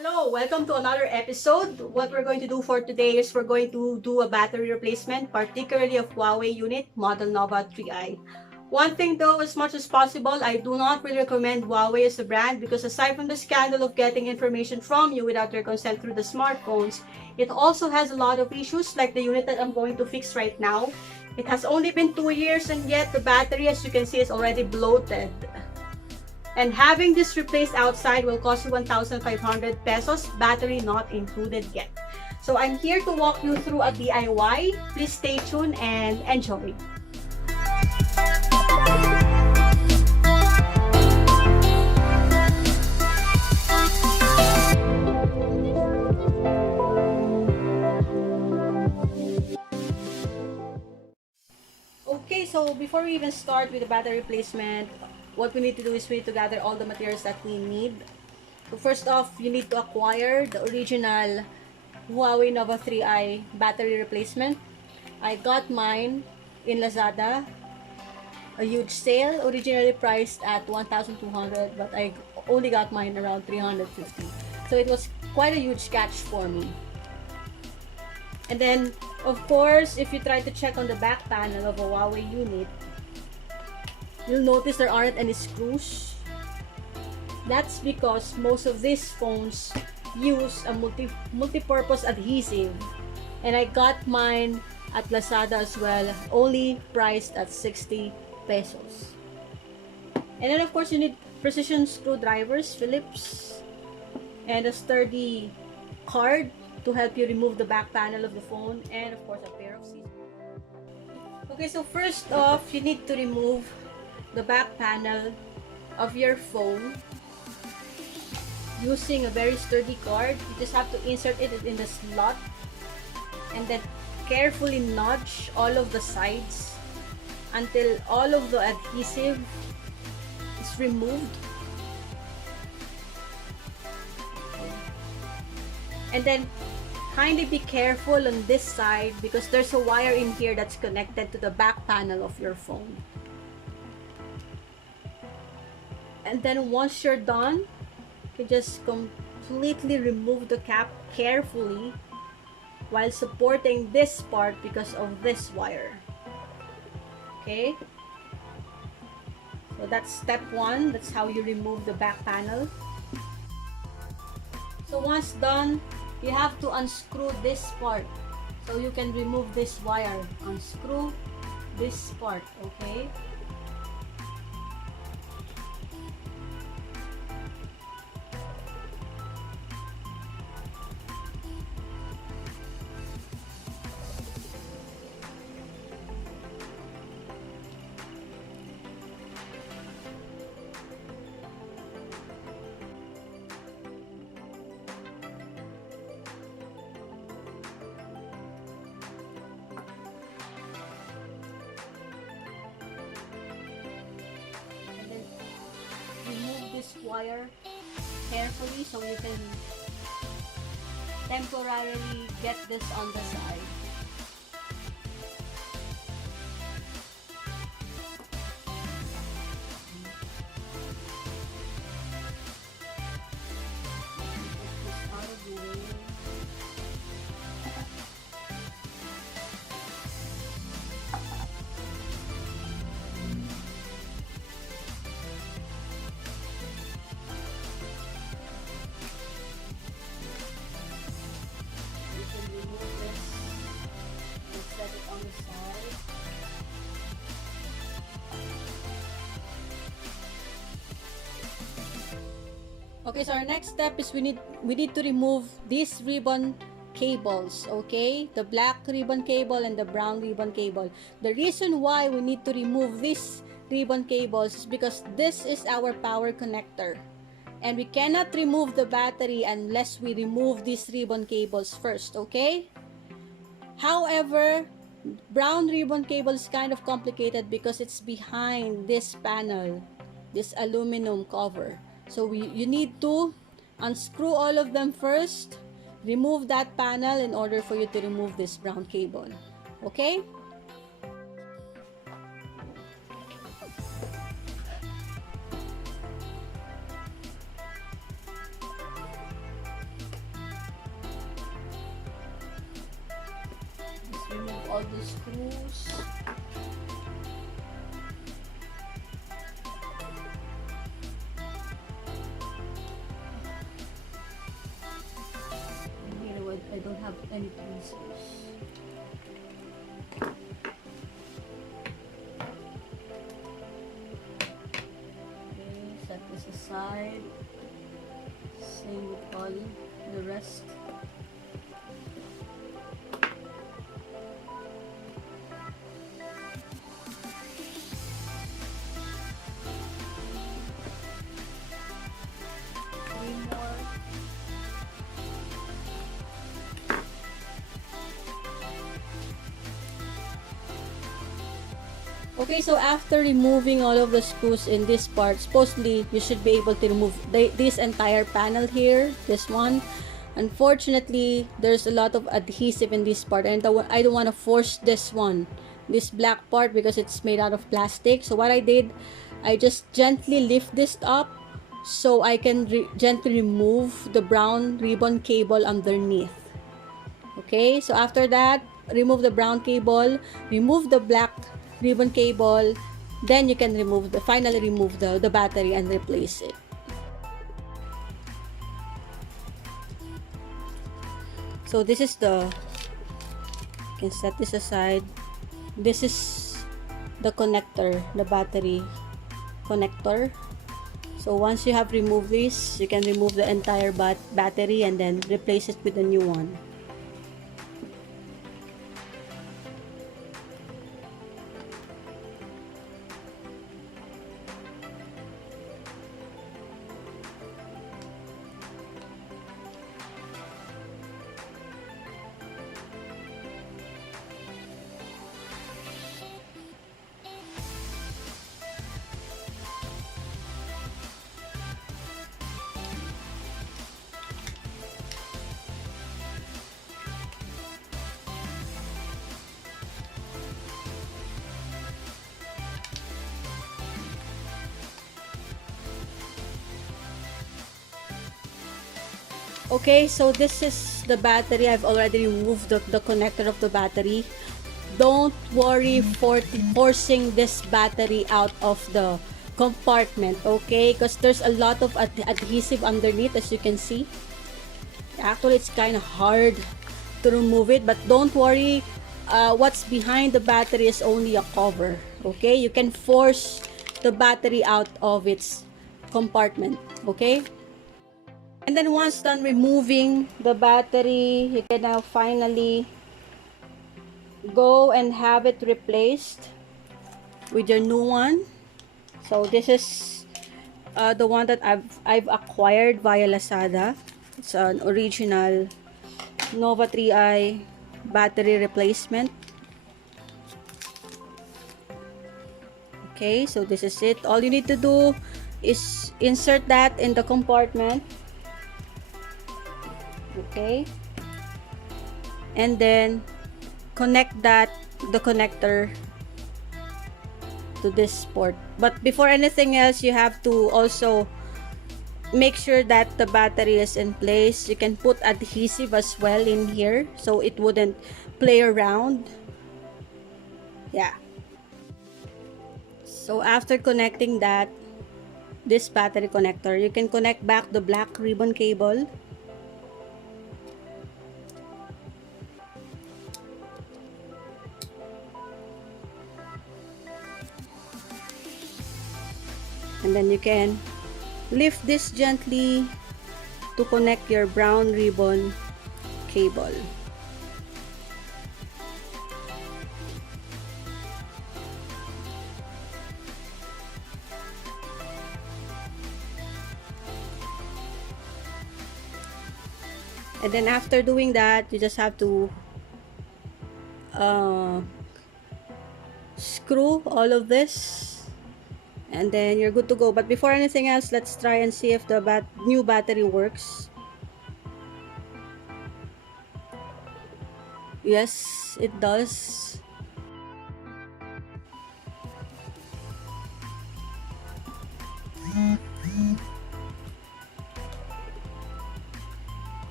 Hello, welcome to another episode. What we're going to do for today is we're going to do a battery replacement, particularly of Huawei unit model Nova 3i. One thing though, as much as possible, I do not really recommend Huawei as a brand because aside from the scandal of getting information from you without your consent through the smartphones, it also has a lot of issues like the unit that I'm going to fix right now. It has only been 2 years and yet the battery, as you can see, is already bloated. And having this replaced outside will cost you 1,500 pesos, battery not included yet. So I'm here to walk you through a DIY. Please stay tuned and enjoy. Okay, so before we even start with the battery replacement, what we need to do is we need to gather all the materials that we need. So first off, you need to acquire the original Huawei Nova 3i battery replacement. I got mine in Lazada, a huge sale, originally priced at 1,200, but I only got mine around 350. So it was quite a huge catch for me. And then, of course, if you try to check on the back panel of a Huawei unit, you'll notice there aren't any screws. That's because most of these phones use a multi-purpose adhesive. And I got mine at Lazada as well, only priced at 60 pesos. And then of course you need precision screwdrivers, Phillips, and a sturdy card to help you remove the back panel of the phone, and of course a pair of scissors. Okay, so first off, you need to remove the back panel of your phone using a very sturdy card. You just have to insert it in the slot and then carefully nudge all of the sides until all of the adhesive is removed. And then kindly be careful on this side because there's a wire in here that's connected to the back panel of your phone. And then once you're done, you just completely remove the cap carefully while supporting this part because of this wire. Okay, so that's step one. That's how you remove the back panel. So once done, you have to unscrew this part so you can remove this wire. Unscrew this part, okay? Remove this wire carefully so you can temporarily get this on the side. Okay, so our next step is we need to remove these ribbon cables, okay? The black ribbon cable and the brown ribbon cable. The reason why we need to remove these ribbon cables is because this is our power connector. And we cannot remove the battery unless we remove these ribbon cables first, okay? However, brown ribbon cable is kind of complicated because it's behind this panel, this aluminum cover. So you need to unscrew all of them first, remove that panel in order for you to remove this brown cable. Okay? all the screws. Here, I don't have any tweezers. Okay, set this aside. Same with all the rest. Okay, so after removing all of the screws in this part, supposedly you should be able to remove this entire panel here, this one. Unfortunately, there's a lot of adhesive in this part, and I don't want to force this one, this black part, because it's made out of plastic. So what I did, I just gently lift this up so I can gently remove the brown ribbon cable underneath. Okay, so after that, remove the brown cable, remove the black ribbon cable, then you can finally remove the battery and replace it. So this is you can set this aside. This is the connector, the battery connector. So once you have removed this, you can remove the entire battery and then replace it with a new one. Okay, so this is the battery. I've already removed the connector of the battery. Don't worry for forcing this battery out of the compartment, okay? Because there's a lot of adhesive underneath, as you can see. Actually, it's kind of hard to remove it, but don't worry. What's behind the battery is only a cover, okay? You can force the battery out of its compartment, okay? And then once done removing the battery, you can now finally go and have it replaced with your new one. So this is the one that I've acquired via Lazada. It's an original Nova 3i battery replacement. Okay, so this is it. All you need to do is insert that in the compartment. Okay, and then connect the connector to this port. But before anything else, you have to also make sure that the battery is in place. You can put adhesive as well in here so it wouldn't play around. Yeah, so after connecting this battery connector, you can connect back the black ribbon cable. And then you can lift this gently to connect your brown ribbon cable. And then after doing that, you just have to screw all of this, and then you're good to go. But before anything else, let's try and see if the new battery works. Yes, it does.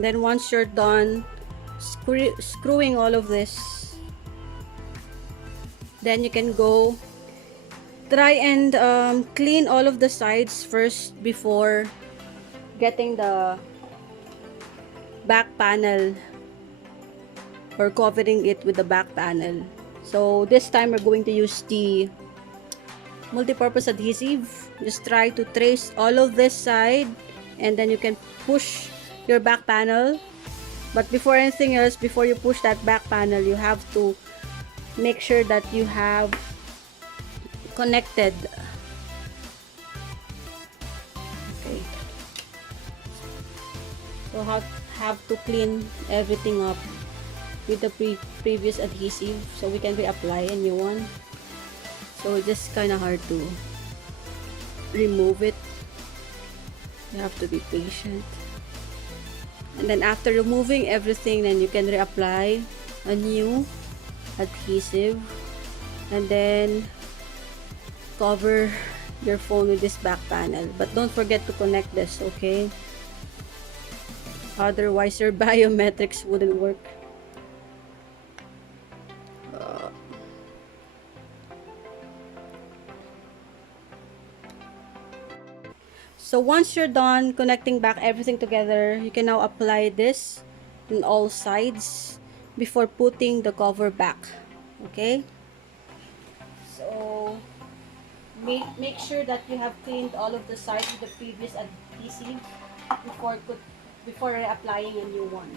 Then once you're done screwing all of this, then you can go try and clean all of the sides first before getting the back panel or covering it with the back panel. So this time we're going to use the multi-purpose adhesive. Just try to trace all of this side and then you can push your back panel. But before anything else, before you push that back panel, you have to make sure that you have connected. Okay. So have to clean everything up with the previous adhesive so we can reapply a new one. So it's just kind of hard to remove it. You have to be patient. And then after removing everything, then you can reapply a new adhesive and then cover your phone with this back panel. But don't forget to connect this, okay? Otherwise your biometrics wouldn't work. So once you're done connecting back everything together, you can now apply this on all sides before putting the cover back. Okay? So make sure that you have cleaned all of the sides with the previous adhesive before applying a new one.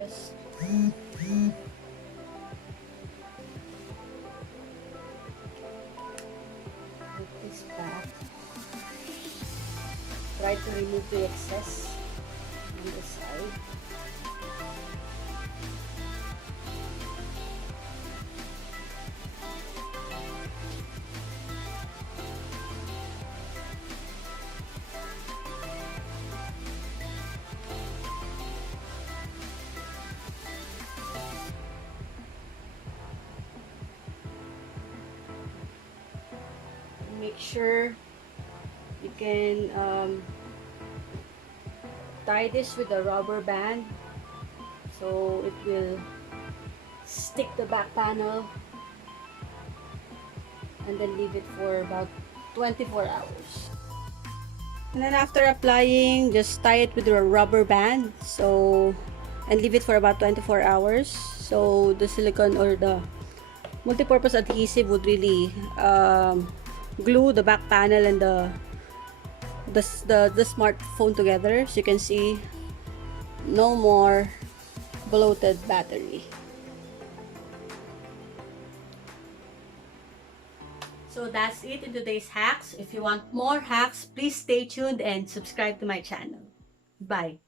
Yes. Put this back. Try to remove the excess on the side. Make sure you can tie this with a rubber band so it will stick the back panel, and then leave it for about 24 hours. And then after applying, just tie it with a rubber band and leave it for about 24 hours so the silicone or the multi-purpose adhesive would really glue the back panel and the smartphone together, so you can see no more bloated battery. So that's it in today's hacks. If you want more hacks, please stay tuned and subscribe to my channel. Bye.